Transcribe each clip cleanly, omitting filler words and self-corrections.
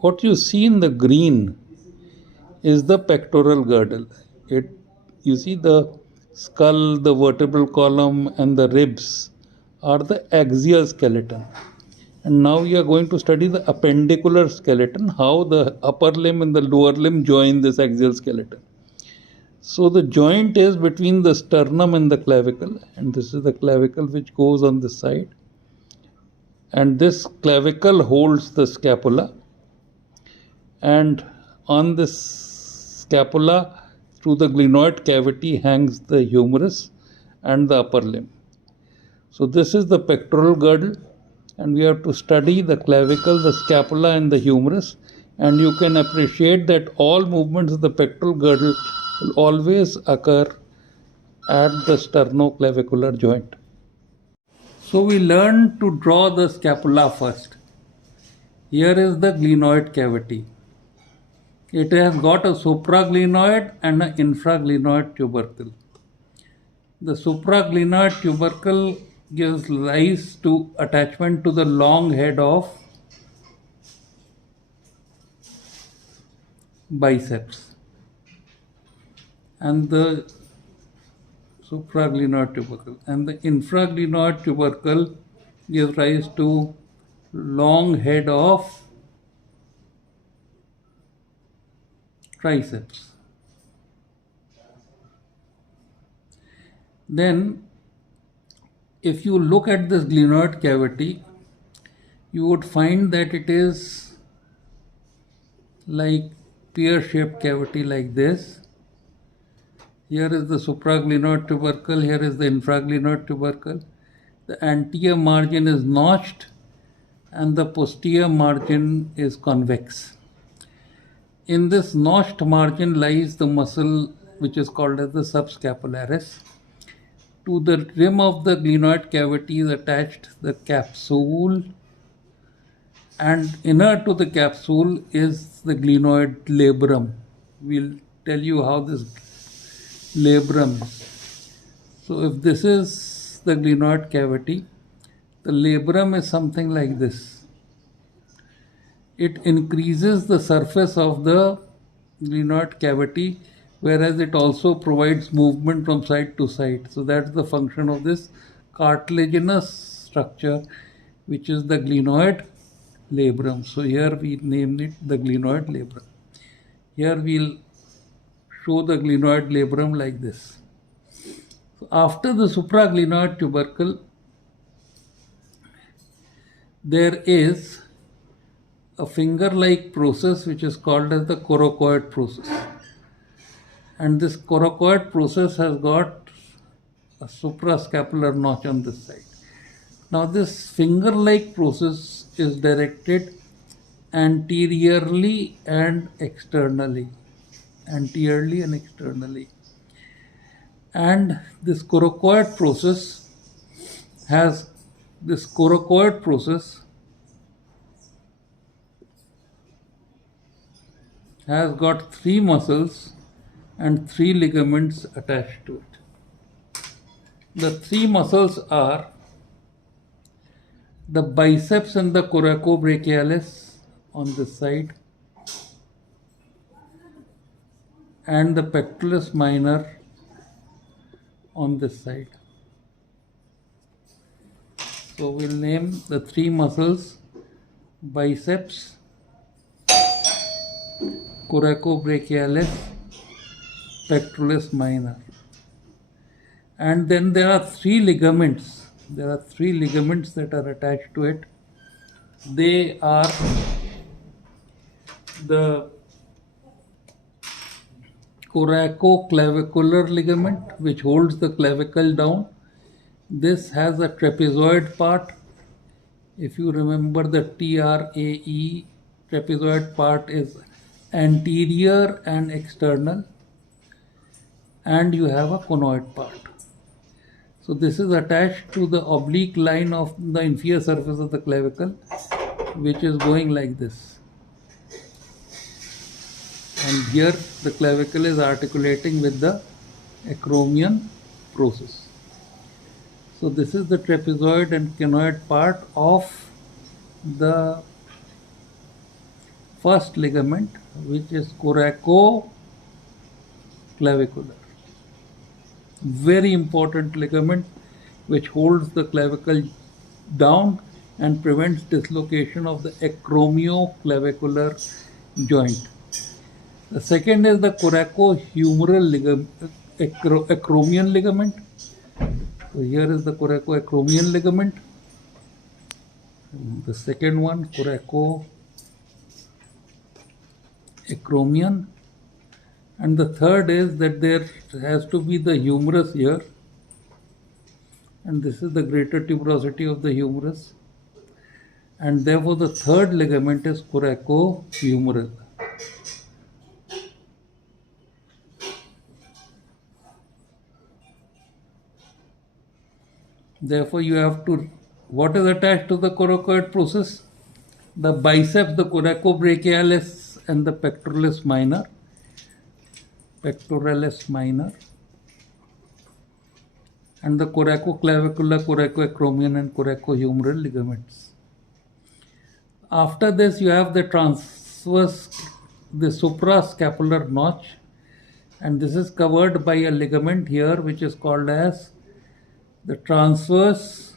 what you see in the green is the pectoral girdle. It, you see the skull, the vertebral column, and the ribs are the axial skeleton. And now we are going to study the appendicular skeleton, how the upper limb and the lower limb join this axial skeleton. So the joint is between the sternum and the clavicle, and this is the clavicle which goes on this side. And this clavicle holds the scapula, and on this scapula through the glenoid cavity hangs the humerus and the upper limb. So this is the pectoral girdle, and we have to study the clavicle, the scapula, and the humerus, and you can appreciate that all movements of the pectoral girdle will always occur at the sternoclavicular joint. So we learn to draw the scapula first. Here is the glenoid cavity. It has got a supraglenoid and an infraglenoid tubercle. The supraglenoid tubercle gives rise to attachment to the long head of biceps, and the supraglenoid tubercle, and the infraglenoid tubercle gives rise to long head of triceps. Then if you look at this glenoid cavity, you would find that it is like pear-shaped cavity like this. Here is the supraglenoid tubercle, here is the infraglenoid tubercle. The anterior margin is notched and the posterior margin is convex. In this notched margin lies the muscle which is called as the subscapularis. To the rim of the glenoid cavity is attached the capsule, and inner to the capsule is the glenoid labrum. We'll tell you how this labrum is. So if this is the glenoid cavity, the labrum is something like this. It increases the surface of the glenoid cavity, whereas it also provides movement from side to side. So that's the function of this cartilaginous structure, which is the glenoid labrum. So here we named it the glenoid labrum. Here we'll show the glenoid labrum like this. So after the supraglenoid tubercle, there is a finger-like process which is called as the coracoid process. And this coracoid process has got a suprascapular notch on this side. Now this finger-like process is directed anteriorly and externally. Anteriorly and externally. And this coracoid process has got 3 muscles and 3 ligaments attached to it. The 3 muscles are the biceps and the coracobrachialis on this side, and the pectoralis minor on this side. So we'll name the 3 muscles biceps, coracobrachialis, pectoralis minor. And then there are 3 ligaments. There are 3 ligaments that are attached to it. They are the coracoclavicular ligament, which holds the clavicle down. This has a trapezoid part. If you remember the TRAE, trapezoid part is anterior and external, and you have a conoid part. So this is attached to the oblique line of the inferior surface of the clavicle, which is going like this. And here the clavicle is articulating with the acromion process. So this is the trapezoid and conoid part of the first ligament, which is coracoclavicular. Very important ligament which holds the clavicle down and prevents dislocation of the acromioclavicular joint. The second is the coracohumeral ligament, acromion ligament. So here is the coracoacromion ligament. The second one, coracoacromion. And the third is that there has to be the humerus here. And this is the greater tuberosity of the humerus. And therefore the third ligament is coracohumeral. Therefore you have to, what is attached to the coracoid process? The biceps, the coracobrachialis and the pectoralis minor. And the coracoclavicular, coracoacromion and coracohumeral ligaments. After this you have the transverse, the suprascapular notch, and this is covered by a ligament here which is called as the transverse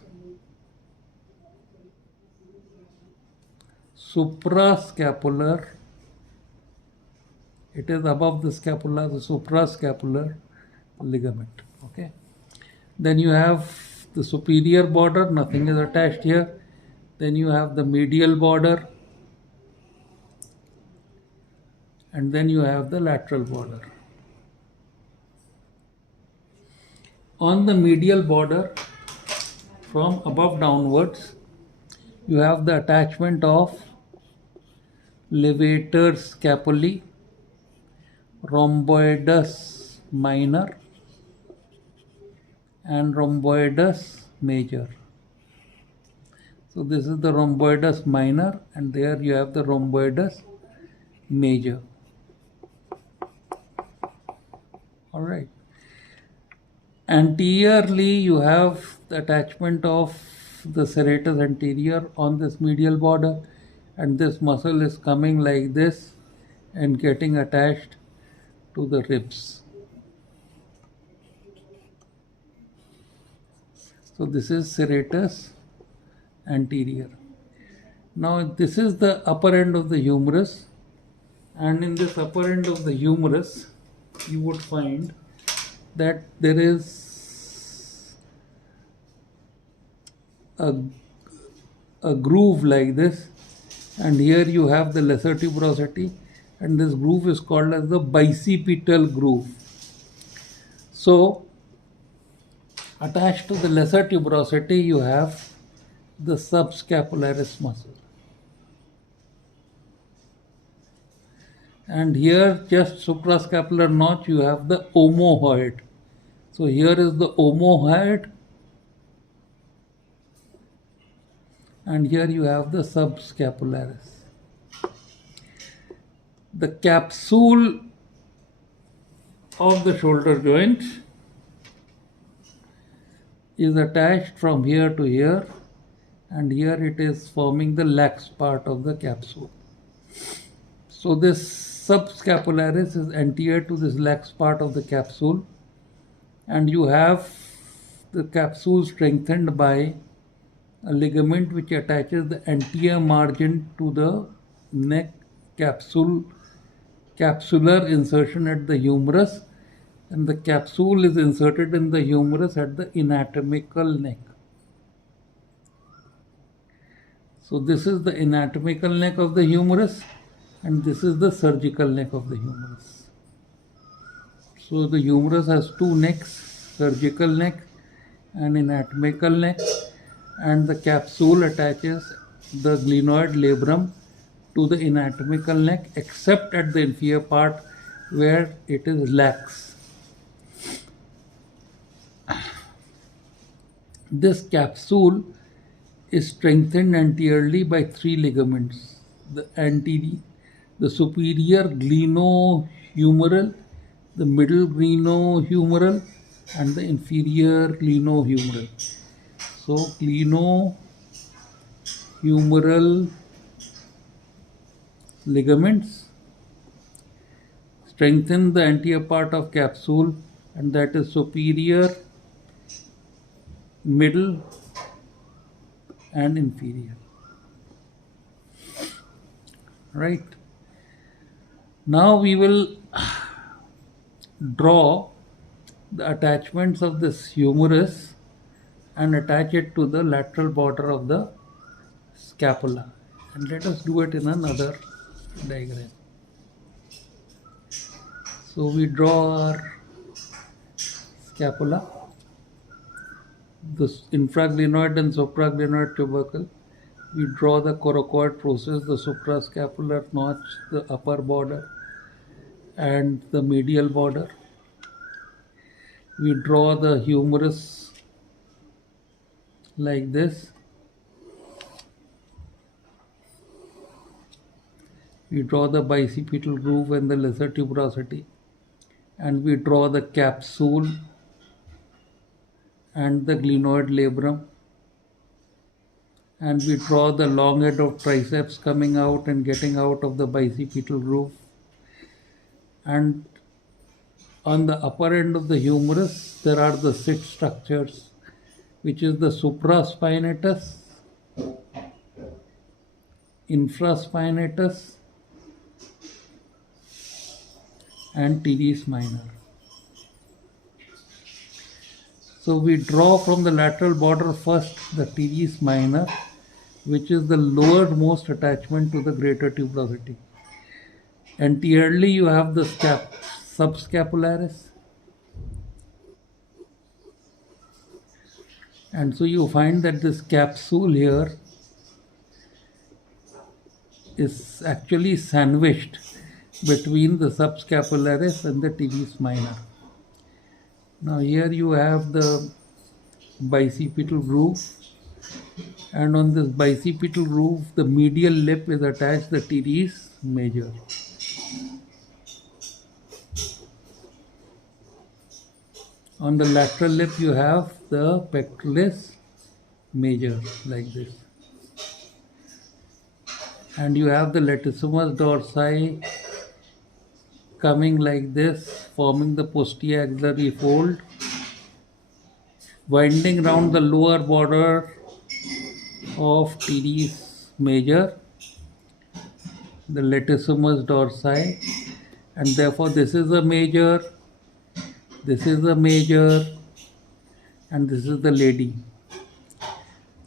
suprascapular. It is above the scapula, the suprascapular ligament. Okay. Then you have the superior border, nothing is attached here. Then you have the medial border, and then you have the lateral border. On the medial border, from above downwards, you have the attachment of levator scapulae, rhomboidus minor and rhomboidus major. So this is the rhomboidus minor, and there you have the rhomboidus major. All right. Anteriorly, you have the attachment of the serratus anterior on this medial border, and this muscle is coming like this and getting attached to the ribs. So this is serratus anterior. Now this is the upper end of the humerus, and in this upper end of the humerus you would find that there is a groove like this, and here you have the lesser tuberosity, and this groove is called as the bicipital groove. So attached to the lesser tuberosity you have the subscapularis muscle, and here just suprascapular notch you have the omohyoid. So here is the omohyoid, and here you have the subscapularis. The capsule of the shoulder joint is attached from here to here, and here it is forming the lax part of the capsule. So this subscapularis is anterior to this lax part of the capsule, and you have the capsule strengthened by a ligament which attaches the anterior margin to the neck, capsular insertion at the humerus, and the capsule is inserted in the humerus at the anatomical neck. So this is the anatomical neck of the humerus, and this is the surgical neck of the humerus. So the humerus has two necks, surgical neck and anatomical neck, and the capsule attaches the glenoid labrum to the anatomical neck, except at the inferior part where it is lax. This capsule is strengthened anteriorly by three ligaments: the superior glenohumeral, the middle glenohumeral, and the inferior glenohumeral. So glenohumeral ligaments strengthen the anterior part of capsule, and that is superior, middle, and inferior. Right. Now we will draw the attachments of this humerus and attach it to the lateral border of the scapula. And let us do it in another diagram. So we draw our scapula, the infraglenoid and supraglenoid tubercle. We draw the coracoid process, the suprascapular notch, the upper border, and the medial border. We draw the humerus like this. We draw the bicipital groove and the lesser tuberosity, and we draw the capsule and the glenoid labrum, and we draw the long head of triceps coming out and getting out of the bicipital groove, and on the upper end of the humerus there are the sit structures, which is the supraspinatus, infraspinatus, and teres minor. So we draw from the lateral border first the teres minor, which is the lowermost attachment to the greater tuberosity. Anteriorly you have the subscapularis, and so you find that this capsule here is actually sandwiched between the subscapularis and the teres minor. Now here you have the bicipital groove, and on this bicipital groove the medial lip is attached the teres major. On the lateral lip you have the pectoralis major like this, and you have the latissimus dorsi coming like this, forming the posterior axillary fold, winding round the lower border of teres major, the latissimus dorsi, and therefore this is a major, this is a major, and this is the lady.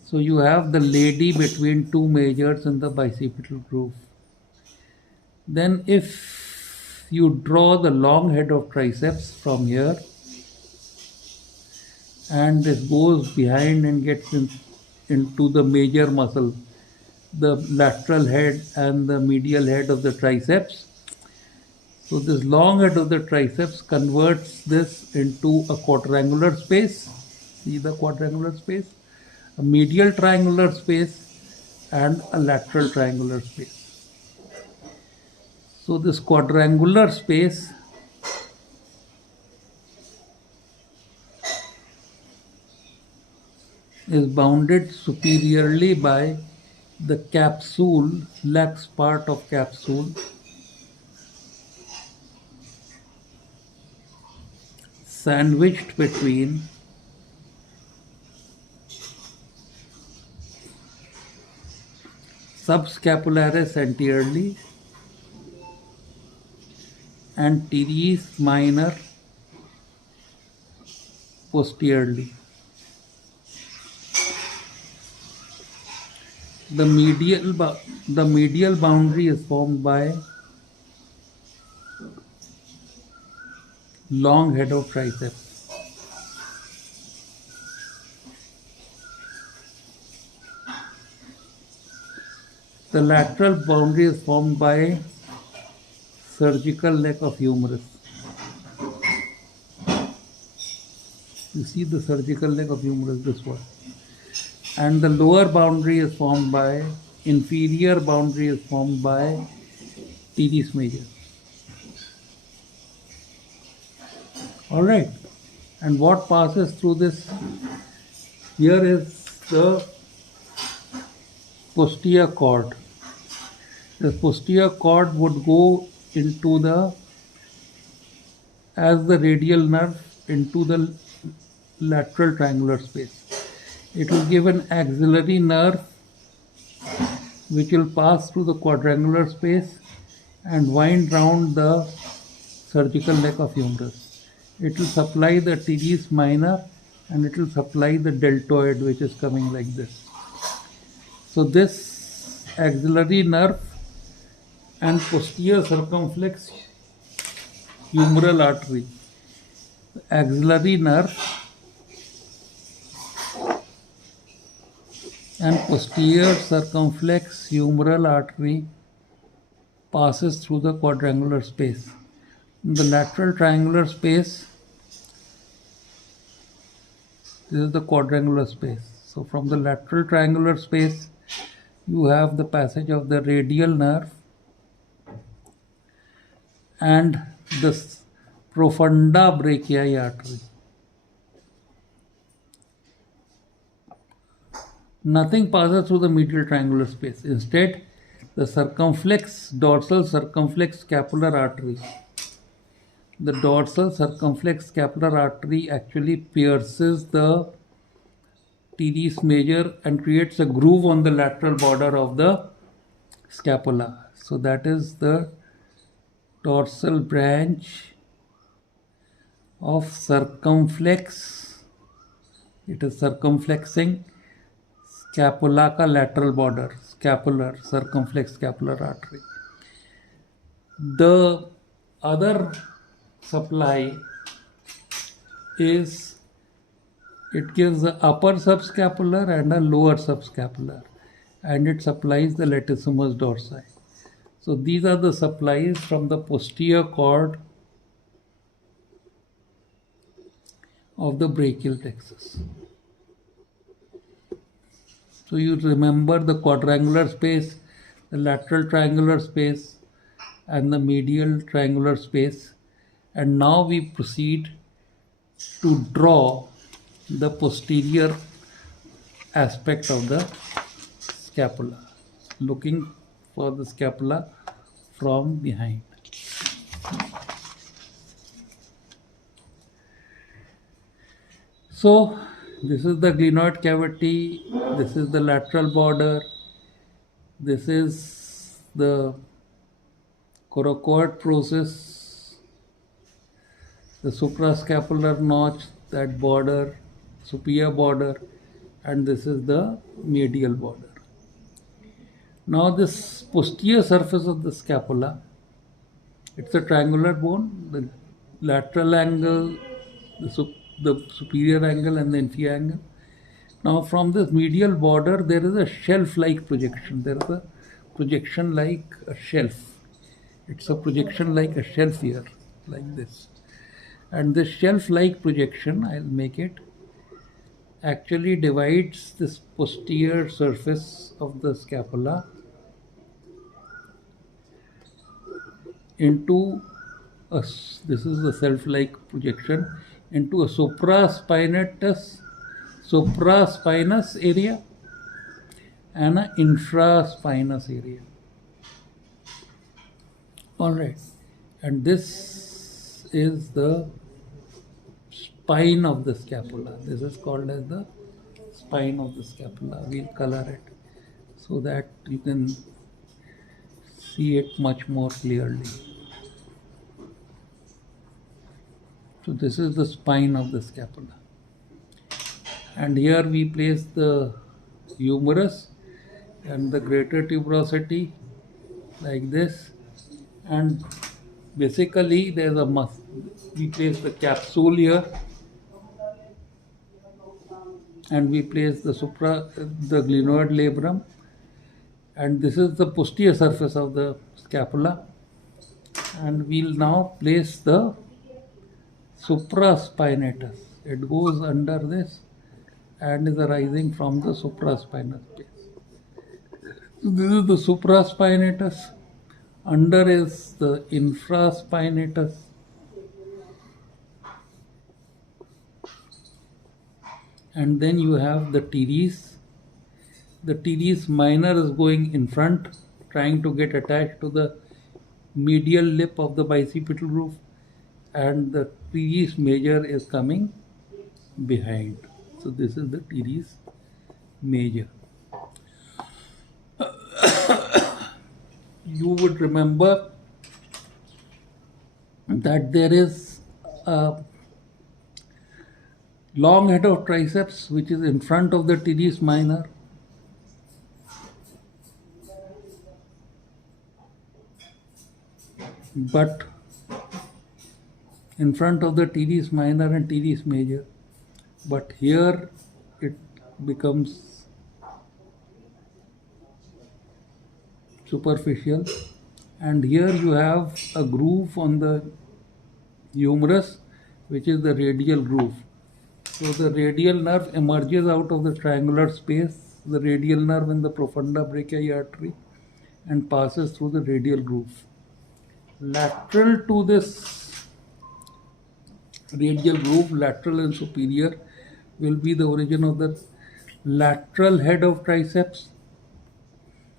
So you have the lady between two majors in the bicipital groove. Then if you draw the long head of triceps from here, and this goes behind and gets into the major muscle, the lateral head and the medial head of the triceps. So this long head of the triceps converts this into a quadrangular space. See the quadrangular space? A medial triangular space and a lateral triangular space. So this quadrangular space is bounded superiorly by the capsule, lax part of capsule, sandwiched between subscapularis anteriorly and teres minor posteriorly. The medial boundary is formed by long head of triceps. The lateral boundary is formed by surgical neck of humerus. You see the surgical neck of humerus, this one. And the lower boundary is formed by, inferior boundary is formed by teres major. Alright, and what passes through this? Here is the posterior cord, The posterior cord would go into the, as the radial nerve, into the lateral triangular space. It will give an axillary nerve which will pass through the quadrangular space and wind round the surgical neck of humerus. It will supply the teres minor and it will supply the deltoid, which is coming like this. So this axillary nerve and posterior circumflex humeral artery, axillary nerve and posterior circumflex humeral artery passes through the quadrangular space. In the lateral triangular space, this is the quadrangular space. So from the lateral triangular space, you have the passage of the radial nerve and the profunda brachii artery. Nothing passes through the medial triangular space. Instead, the circumflex, dorsal circumflex scapular artery. The dorsal circumflex scapular artery actually pierces the teres major and creates a groove on the lateral border of the scapula. So that is the dorsal branch of circumflex. It is circumflexing scapula ka lateral border, scapular, circumflex scapular artery. The other supply is, it gives the upper subscapular and a lower subscapular, and it supplies the latissimus dorsi. So these are the supplies from the posterior cord of the brachial plexus. So you remember the quadrangular space, the lateral triangular space, and the medial triangular space. And now we proceed to draw the posterior aspect of the scapula, looking for the scapula from behind. So this is the glenoid cavity, this is the lateral border, this is the coracoid process, the suprascapular notch, that border, superior border, and this is the medial border. Now this posterior surface of the scapula, it's a triangular bone, the lateral angle, the superior angle and the inferior angle. Now from this medial border there is a shelf-like projection. There is a projection like a shelf. It's a projection like a shelf here, like this. And this shelf-like projection, I'll make it, actually divides this posterior surface of the scapula into a, this is the self-like projection, into a supraspinous area and an infraspinous area. Alright, and this is the spine of the scapula. This is called as the spine of the scapula. We'll color it so that you can see it much more clearly. So this is the spine of the scapula. And here we place the humerus and the greater tuberosity like this. And basically there's a we place the capsule here and we place the glenoid labrum, and this is the posterior surface of the scapula, and we'll now place the supraspinatus. It goes under this and is arising from the supraspinous space. So this is the supraspinatus. Under is the infraspinatus. And then you have the teres. The teres minor is going in front, trying to get attached to the medial lip of the bicipital groove, and the teres major is coming behind. So this is the teres major. You would remember that there is a long head of triceps which is in front of the teres minor. But in front of the teres minor and teres major, but here it becomes superficial, and here you have a groove on the humerus which is the radial groove. So the radial nerve emerges out of the triangular space, the radial nerve in the profunda brachii artery, and passes through the radial groove. Lateral to this radial groove, lateral and superior, will be the origin of the lateral head of triceps,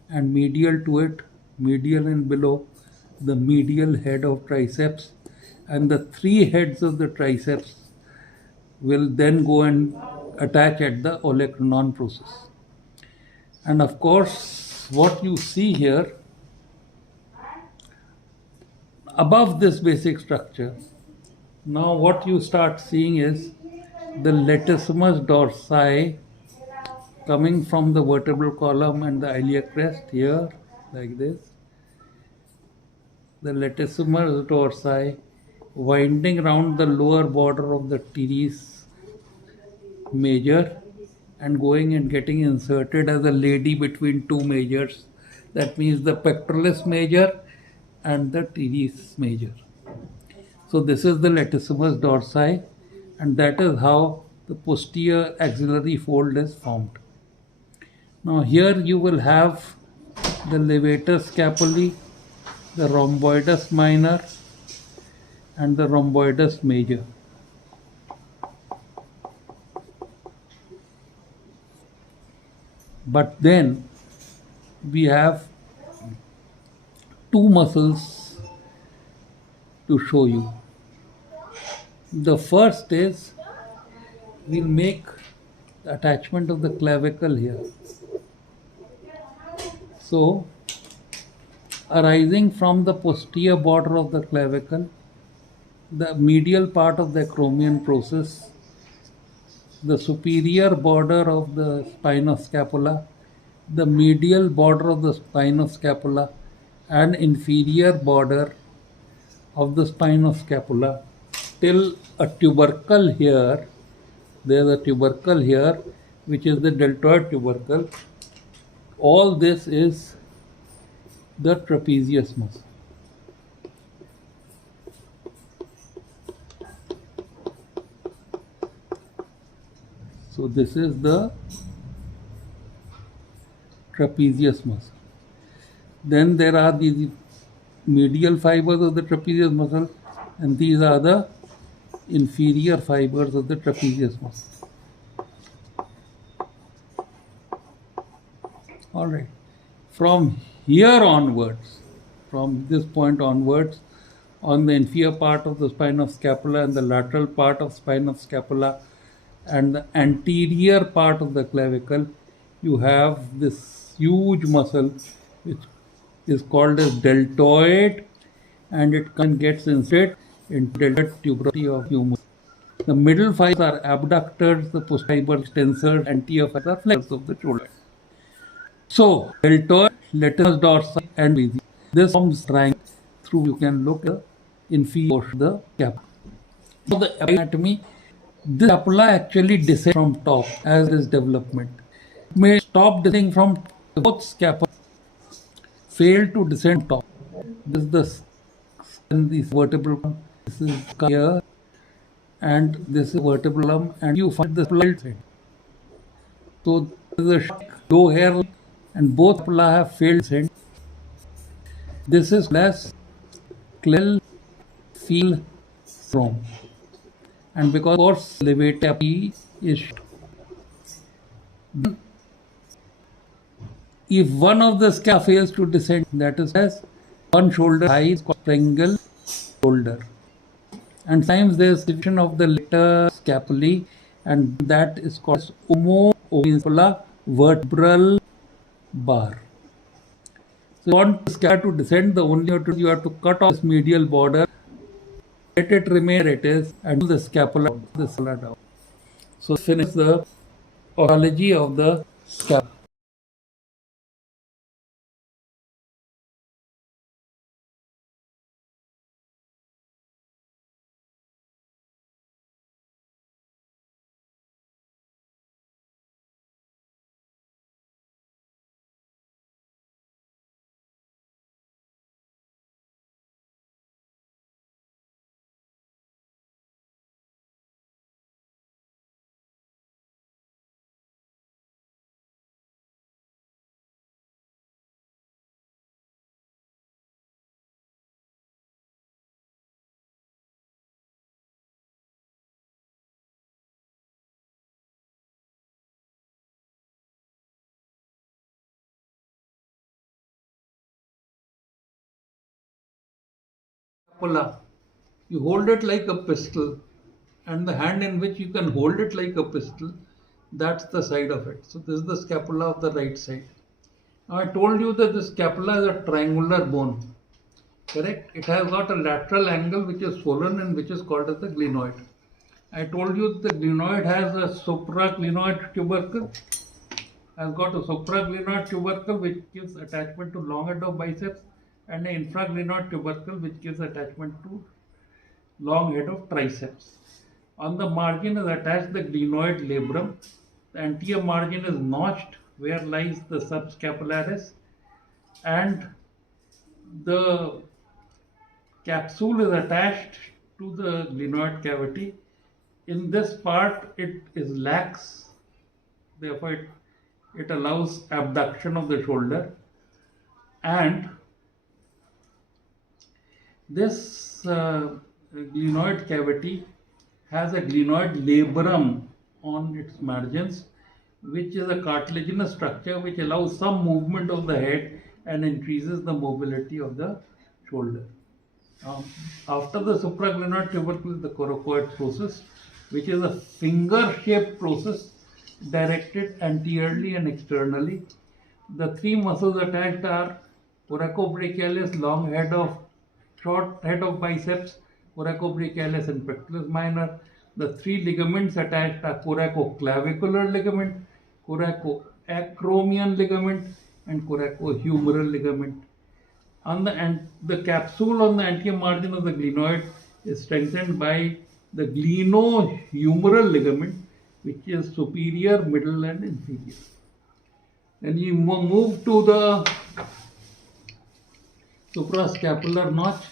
and medial to it, medial and below, the medial head of triceps, and the three heads of the triceps will then go and attach at the olecranon process. And of course, what you see here above this basic structure, now what you start seeing is the latissimus dorsi coming from the vertebral column and the iliac crest here, like this. The latissimus dorsi winding round the lower border of the teres major and going and getting inserted as a lady between two majors. That means the pectoralis major and the teres major. So this is the latissimus dorsi, and that is how the posterior axillary fold is formed. Now here you will have the levator scapulae, the rhomboidus minor, and the rhomboidus major. But then we have two muscles to show you. The first is, we'll make the attachment of the clavicle here. So, arising from the posterior border of the clavicle, the medial part of the acromion process, the superior border of the spinoscapula, the medial border of the spinoscapula, and inferior border of the spinoscapula, till a tubercle here. There's a tubercle here, which is the deltoid tubercle. All this is the trapezius muscle. So this is the trapezius muscle. Then there are these medial fibers of the trapezius muscle, and these are the inferior fibers of the trapezius muscle. All right. From here onwards, from this point onwards, on the inferior part of the spinoscapula and the lateral part of spinoscapula and the anterior part of the clavicle, you have this huge muscle which is called as deltoid, and it gets inserted into deltoid tuberosity of humerus. The middle fibers are abductors, the posterior fibers tensors, anterior fibers are flexors of the shoulder. So, deltoid, latissimus dorsi, and trapezius. This forms triangle through you can look at the inferior portion of the scapula. So, the anatomy, this scapula actually descends from top as is development. It may stop descending from both scapula, fail to descend from top. This is the vertebral column. This is here, and this is vertebral column, and you find the failed side. So there is a low hair, and both scapula have failed descent. This is less Clell field from, and because of course levator P is If one of the scapula fails to descend, that is as one shoulder high is called prangal shoulder. And sometimes there is division of the later scapulae, and that is called omospicula vertebral bar. So, you want the scapula to descend, the only thing you have to cut off this medial border, let it remain where it is, and pull the scapula down. So, finish the orology of the scapula. Scapula. You hold it like a pistol, and the hand in which you can hold it like a pistol, that's the side of it. So, this is the scapula of the right side. Now, I told you that the scapula is a triangular bone, correct? It has got a lateral angle which is swollen and which is called as the glenoid. I told you the glenoid has a supraglenoid tubercle, has got a supraglenoid tubercle which gives attachment to long head of biceps, and an infraglenoid tubercle which gives attachment to long head of triceps. On the margin is attached the glenoid labrum. The anterior margin is notched where lies the subscapularis, and the capsule is attached to the glenoid cavity. In this part, it is lax, therefore, it allows abduction of the shoulder. And this glenoid cavity has a glenoid labrum on its margins, which is a cartilaginous structure which allows some movement of the head and increases the mobility of the shoulder. After the supraglenoid tubercle is the coracoid process, which is a finger-shaped process directed anteriorly and externally. The three muscles attached are coracobrachialis, long head of short head of biceps, coracobrachialis and pectoralis minor. The three ligaments attached are coracoclavicular ligament, coracoacromion ligament, and coracohumeral ligament. The capsule on the anterior margin of the glenoid is strengthened by the glenohumeral ligament, which is superior, middle, and inferior. Then you move to the suprascapular notch.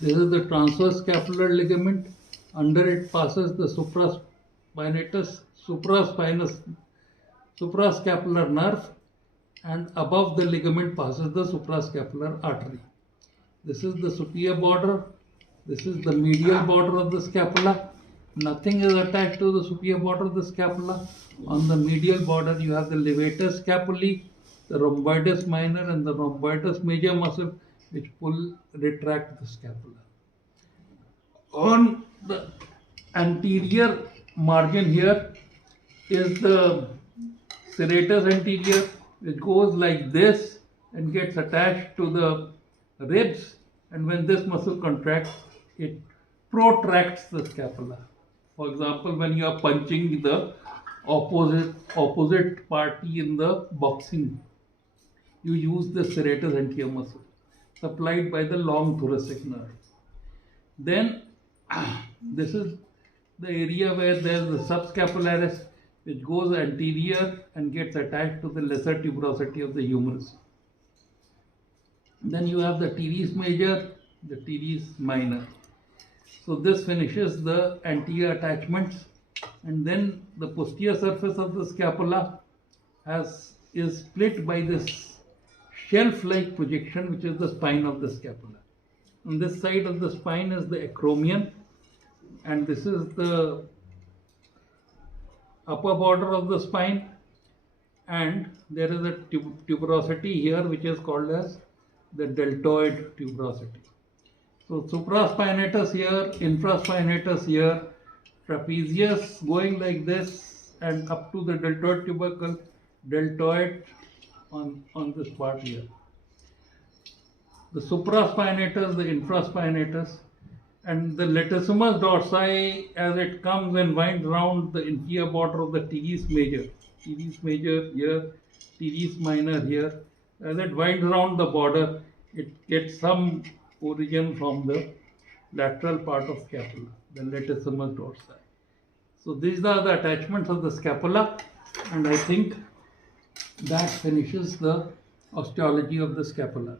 This is the transverse scapular ligament. Under it passes the suprascapular nerve, and above the ligament passes the suprascapular artery. This is the superior border. This is the medial border of the scapula. Nothing is attached to the superior border of the scapula. On the medial border, you have the levator scapulae, the rhomboides minor, and the rhomboides major muscle, which retract the scapula. On the anterior margin here is the serratus anterior, which goes like this and gets attached to the ribs, and when this muscle contracts, it protracts the scapula. For example, when you are punching the opposite party in the boxing, you use the serratus anterior muscle supplied by the long thoracic nerve. Then this is the area where there is the subscapularis, which goes anterior and gets attached to the lesser tuberosity of the humerus. Then you have the teres major, the teres minor. So this finishes the anterior attachments, and then the posterior surface of the scapula is split by this shelf-like projection, which is the spine of the scapula. On this side of the spine is the acromion, and this is the upper border of the spine. and there is a tuberosity here which is called as the deltoid tuberosity. So supraspinatus here, infraspinatus here, trapezius going like this and up to the deltoid tubercle, deltoid on this part here. The supraspinatus, the infraspinatus, and the latissimus dorsi as it comes and winds round the inferior border of the teres major here, teres minor here. As it winds round the border, it gets some origin from the lateral part of scapula, the latissimus dorsi. So these are the attachments of the scapula, and I think that finishes the osteology of the scapula.